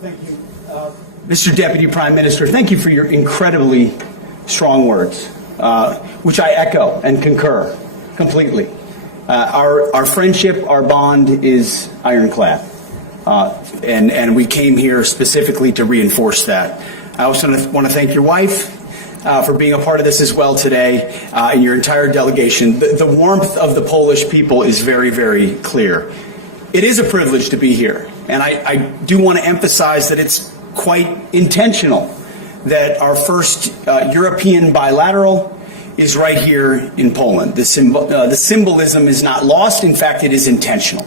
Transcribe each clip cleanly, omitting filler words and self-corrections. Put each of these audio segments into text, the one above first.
Thank you. Mr. Deputy Prime Minister, thank you for your incredibly strong words, which I echo and concur completely. Our friendship, our bond is ironclad, and we came here specifically to reinforce that. I also want to thank your wife for being a part of this as well today, and your entire delegation. The warmth of the Polish people is very, very clear. It is a privilege to be here, and I do want to emphasize that it's quite intentional that our first European bilateral is right here in Poland. The symbolism is not lost. In fact, it is intentional.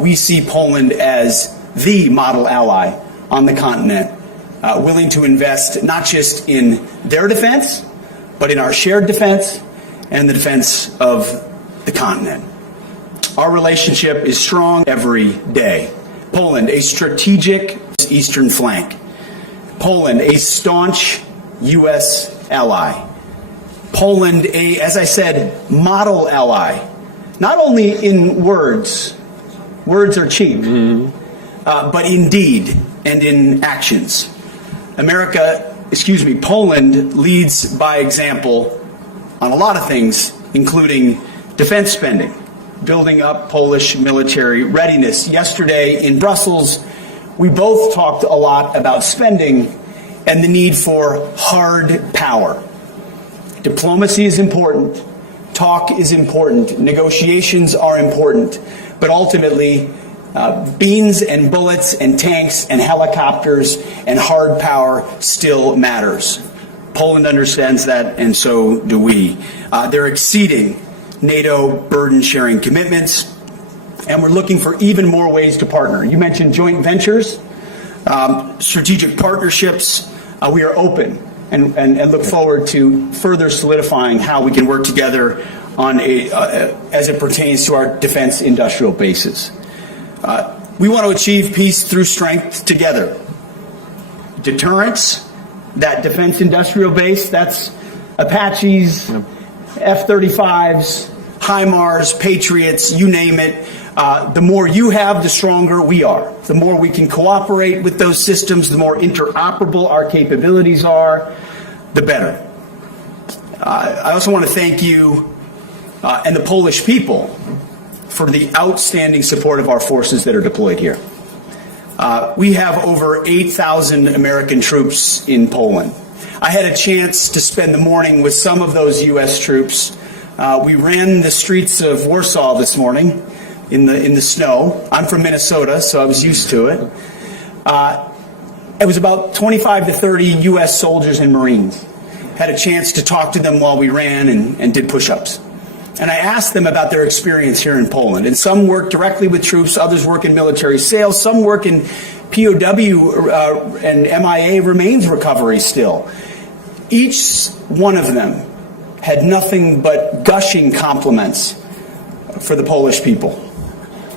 We see Poland as the model ally on the continent, willing to invest not just in their defense, but in our shared defense and the defense of the continent. Our relationship is strong every day. Poland, a strategic eastern flank. Poland, a staunch U.S. ally. Poland, as I said, model ally. Not only in words are cheap, but in deed and in actions. Poland leads by example on a lot of things, including defense spending, building up Polish military readiness. Yesterday in Brussels, we both talked a lot about spending and the need for hard power. Diplomacy is important, talk is important, negotiations are important, but ultimately beans and bullets and tanks and helicopters and hard power still matters. Poland understands that, and so do we. They're exceeding NATO burden-sharing commitments, and we're looking for even more ways to partner. You mentioned joint ventures, strategic partnerships. We are open and look forward to further solidifying how we can work together on as it pertains to our defense industrial bases. We want to achieve peace through strength together. Deterrence, that defense industrial base, that's Apaches, F-35s, HIMARS, Patriots, you name it. The more you have, the stronger we are. The more we can cooperate with those systems, the more interoperable our capabilities are, the better. I also want to thank you and the Polish people for the outstanding support of our forces that are deployed here. We have over 8,000 American troops in Poland. I had a chance to spend the morning with some of those U.S. troops. We ran the streets of Warsaw this morning in the snow. I'm from Minnesota, so I was used to it. It was about 25 to 30 U.S. soldiers and Marines. Had a chance to talk to them while we ran and did push-ups. And I asked them about their experience here in Poland. And some work directly with troops, others work in military sales, some work in POW and MIA remains recovery still. Each one of them had nothing but gushing compliments for the Polish people,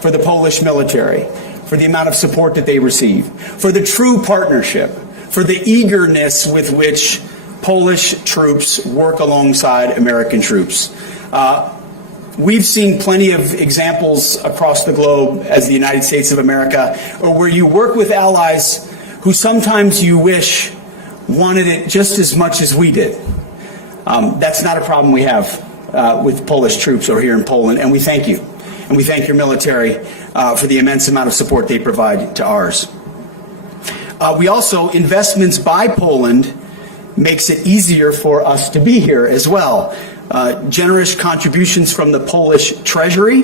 for the Polish military, for the amount of support that they receive, for the true partnership, for the eagerness with which Polish troops work alongside American troops. We've seen plenty of examples across the globe as the United States of America, or where you work with allies who sometimes you wish wanted it just as much as we did. That's not a problem we have with Polish troops over here in Poland, and we thank you. And we thank your military for the immense amount of support they provide to ours. We also, investments by Poland makes it easier for us to be here as well. Generous contributions from the Polish Treasury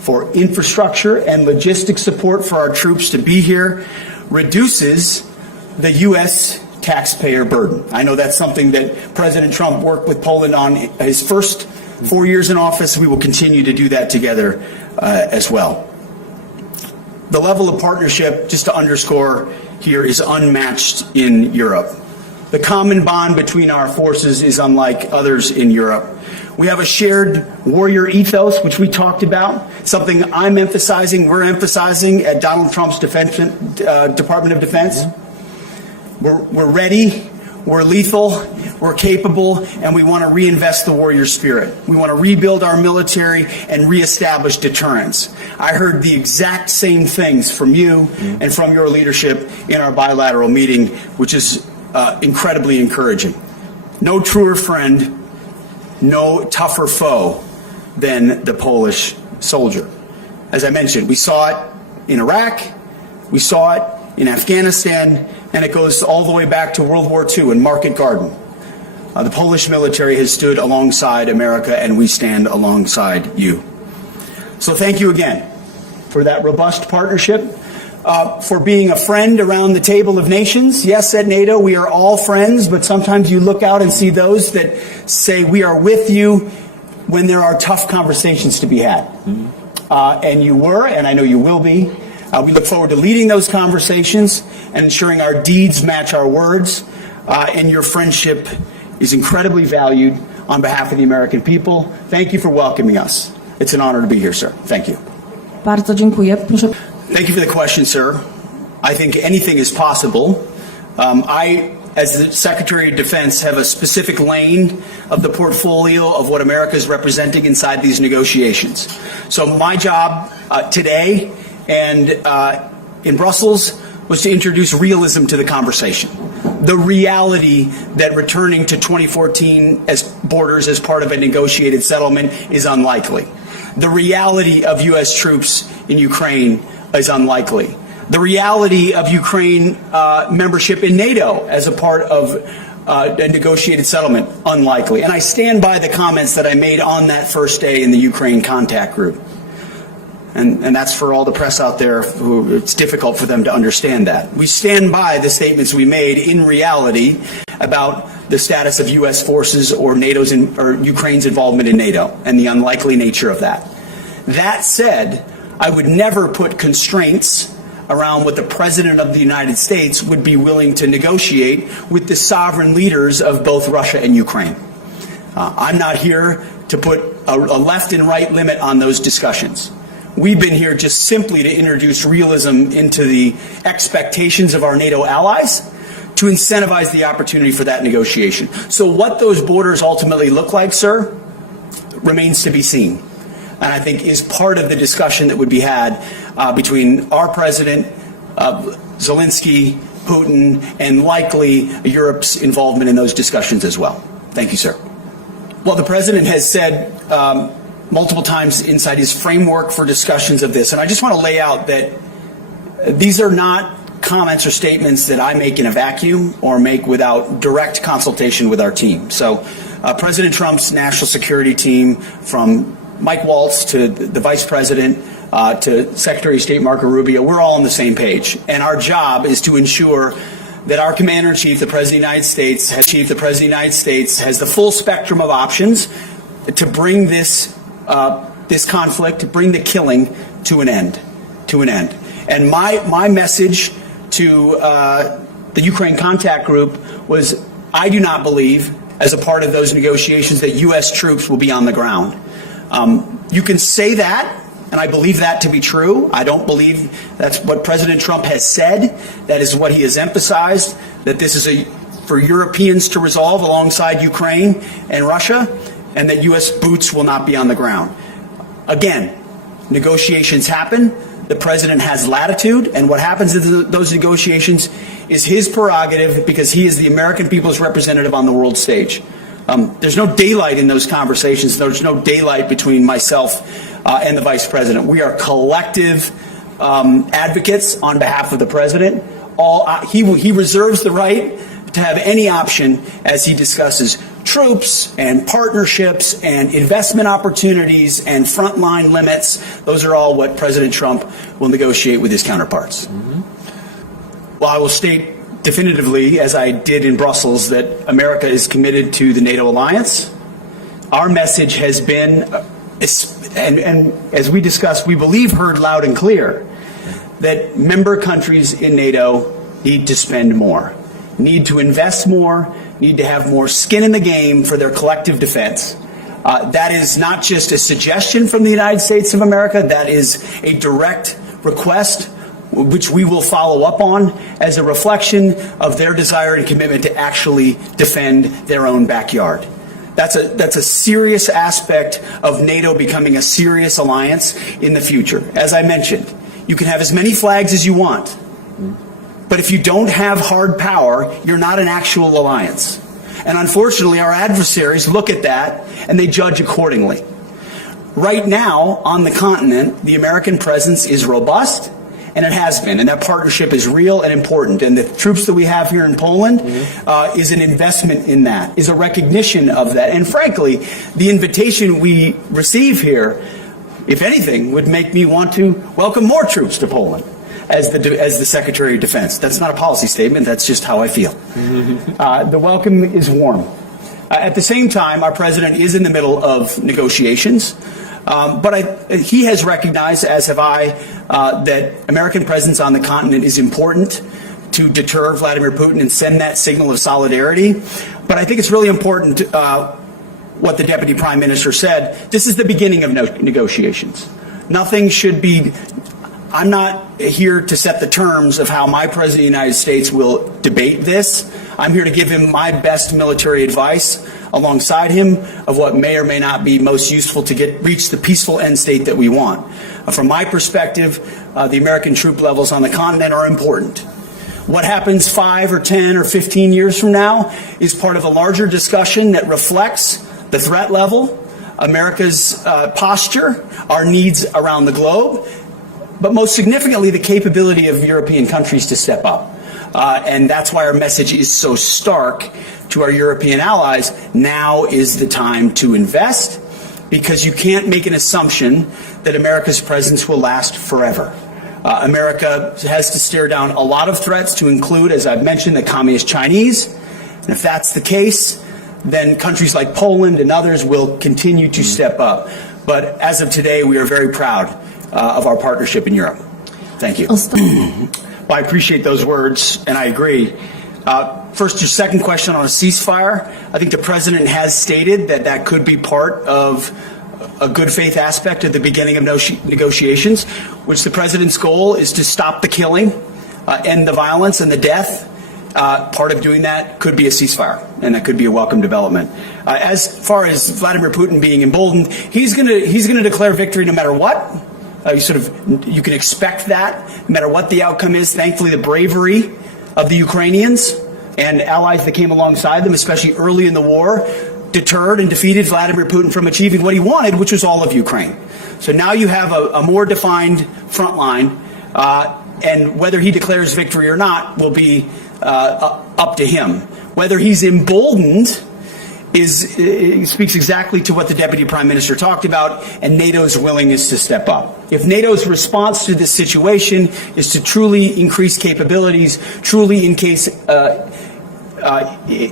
for infrastructure and logistic support for our troops to be here reduces the U.S. taxpayer burden. I know that's something that President Trump worked with Poland on his first 4 years in office. We will continue to do that together as well. The level of partnership, just to underscore here, is unmatched in Europe. The common bond between our forces is unlike others in Europe. We have a shared warrior ethos, which we talked about, something I'm emphasizing, we're emphasizing at Donald Trump's Department of Defense. We're ready, We're lethal, we're capable, and we want to reinvest the warrior spirit. We want to rebuild our military and reestablish deterrence. I heard the exact same things from you and from your leadership in our bilateral meeting, which is incredibly encouraging. No truer friend, no tougher foe than the Polish soldier. As I mentioned, we saw it in Iraq, we saw it in Afghanistan, and it goes all the way back to World War II in Market Garden. The Polish military has stood alongside America, and we stand alongside you. So thank you again for that robust partnership, for being a friend around the table of nations. Yes, at NATO, we are all friends, but sometimes you look out and see those that say we are with you when there are tough conversations to be had. And you were, and I know you will be. We look forward to leading those conversations and ensuring our deeds match our words. And your friendship is incredibly valued on behalf of the American people. Thank you for welcoming us. It's an honor to be here, sir. Thank you. Bardzo dziękuję. Proszę. Thank you for the question, sir. I think anything is possible. I, as the Secretary of Defense, have a specific lane of the portfolio of what America is representing inside these negotiations. So my job today and in Brussels was to introduce realism to the conversation. The reality that returning to 2014 as borders as part of a negotiated settlement is unlikely. The reality of U.S. troops in Ukraine is unlikely. The reality of Ukraine membership in NATO as a part of a negotiated settlement, unlikely. And I stand by the comments that I made on that first day in the Ukraine contact group. And that's for all the press out there who it's difficult for them to understand that. We stand by the statements we made in reality about the status of U.S. forces or NATO's or Ukraine's involvement in NATO and the unlikely nature of that. That said, I would never put constraints around what the President of the United States would be willing to negotiate with the sovereign leaders of both Russia and Ukraine. I'm not here to put a left and right limit on those discussions. We've been here just simply to introduce realism into the expectations of our NATO allies to incentivize the opportunity for that negotiation. So what those borders ultimately look like, sir, remains to be seen. And I think is part of the discussion that would be had between our president, Zelensky, Putin, and likely Europe's involvement in those discussions as well. Thank you, sir. Well, the president has said multiple times inside his framework for discussions of this, and I just want to lay out that these are not comments or statements that I make in a vacuum or make without direct consultation with our team. So President Trump's national security team, from Mike Waltz to the Vice President to Secretary of State Marco Rubio, we're all on the same page. And our job is to ensure that our Commander-in-Chief, the President of the United States, has the full spectrum of options to bring this conflict, to bring the killing to an end. And my message to the Ukraine Contact Group was, I do not believe, as a part of those negotiations, that U.S. troops will be on the ground. You can say that, and I believe that to be true. I don't believe that's what President Trump has said. That is what he has emphasized, that this is for Europeans to resolve alongside Ukraine and Russia, and that U.S. boots will not be on the ground. Again, negotiations happen. The president has latitude, and what happens in those negotiations is his prerogative because he is the American people's representative on the world stage. There's no daylight in those conversations. There's no daylight between myself and the vice president. We are collective advocates on behalf of the president. He reserves the right to have any option as he discusses troops and partnerships and investment opportunities and frontline limits. Those are all what President Trump will negotiate with his counterparts. Well, I will state definitively, as I did in Brussels, that America is committed to the NATO alliance. Our message has been, and as we discussed, we believe heard loud and clear, that member countries in NATO need to spend more, need to invest more, need to have more skin in the game for their collective defense. That is not just a suggestion from the United States of America. That is a direct request which we will follow up on as a reflection of their desire and commitment to actually defend their own backyard. That's a serious aspect of NATO becoming a serious alliance in the future. As I mentioned, you can have as many flags as you want, but if you don't have hard power, you're not an actual alliance. And unfortunately, our adversaries look at that and they judge accordingly. Right now, on the continent, the American presence is robust, and it has been, and that partnership is real and important. And the troops that we have here in Poland is an investment in that, is a recognition of that. And frankly, the invitation we receive here, if anything, would make me want to welcome more troops to Poland as the Secretary of Defense. That's not a policy statement, that's just how I feel. The welcome is warm. At the same time, our president is in the middle of negotiations. But he has recognized, as have I, that American presence on the continent is important to deter Vladimir Putin and send that signal of solidarity. But I think it's really important what the Deputy Prime Minister said. This is the beginning of negotiations. Nothing should be... I'm not here to set the terms of how my President of the United States will debate this. I'm here to give him my best military advice alongside him of what may or may not be most useful to reach the peaceful end state that we want. From my perspective, the American troop levels on the continent are important. What happens 5 or 10 or 15 years from now is part of a larger discussion that reflects the threat level, America's posture, our needs around the globe, but most significantly, the capability of European countries to step up. And that's why our message is so stark to our European allies. Now is the time to invest, because you can't make an assumption that America's presence will last forever. America has to stare down a lot of threats, to include, as I've mentioned, the Communist Chinese. And if that's the case, then countries like Poland and others will continue to step up. But as of today, we are very proud of our partnership in Europe. Thank you. Well, I appreciate those words, and I agree. First, your second question on a ceasefire. I think the President has stated that that could be part of a good faith aspect at the beginning of negotiations, which the President's goal is to stop the killing, end the violence and the death. Part of doing that could be a ceasefire, and that could be a welcome development. As far as Vladimir Putin being emboldened, he's going to declare victory no matter what. You can expect that no matter what the outcome is. Thankfully, the bravery of the Ukrainians and allies that came alongside them, especially early in the war, deterred and defeated Vladimir Putin from achieving what he wanted, which was all of Ukraine. So now you have a more defined front line, and whether he declares victory or not will be up to him. Whether he's emboldened speaks exactly to what the Deputy Prime Minister talked about, and NATO's willingness to step up. If NATO's response to this situation is to truly increase capabilities, truly increase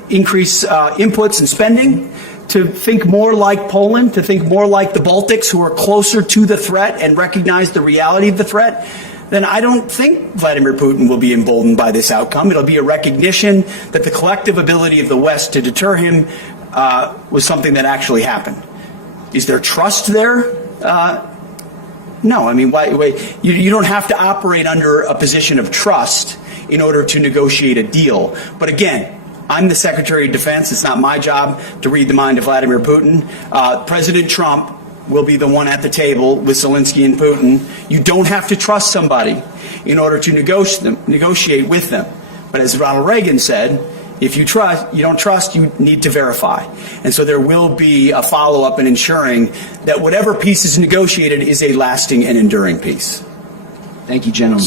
inputs and spending, to think more like Poland, to think more like the Baltics, who are closer to the threat and recognize the reality of the threat, then I don't think Vladimir Putin will be emboldened by this outcome. It'll be a recognition that the collective ability of the West to deter him was something that actually happened. Is there trust there? No. I mean, you don't have to operate under a position of trust in order to negotiate a deal. But again, I'm the Secretary of Defense. It's not my job to read the mind of Vladimir Putin. President Trump will be the one at the table with Zelensky and Putin. You don't have to trust somebody in order to negotiate with them. But as Ronald Reagan said, if you don't trust, you need to verify. And so there will be a follow-up in ensuring that whatever peace is negotiated is a lasting and enduring peace. Thank you, gentlemen.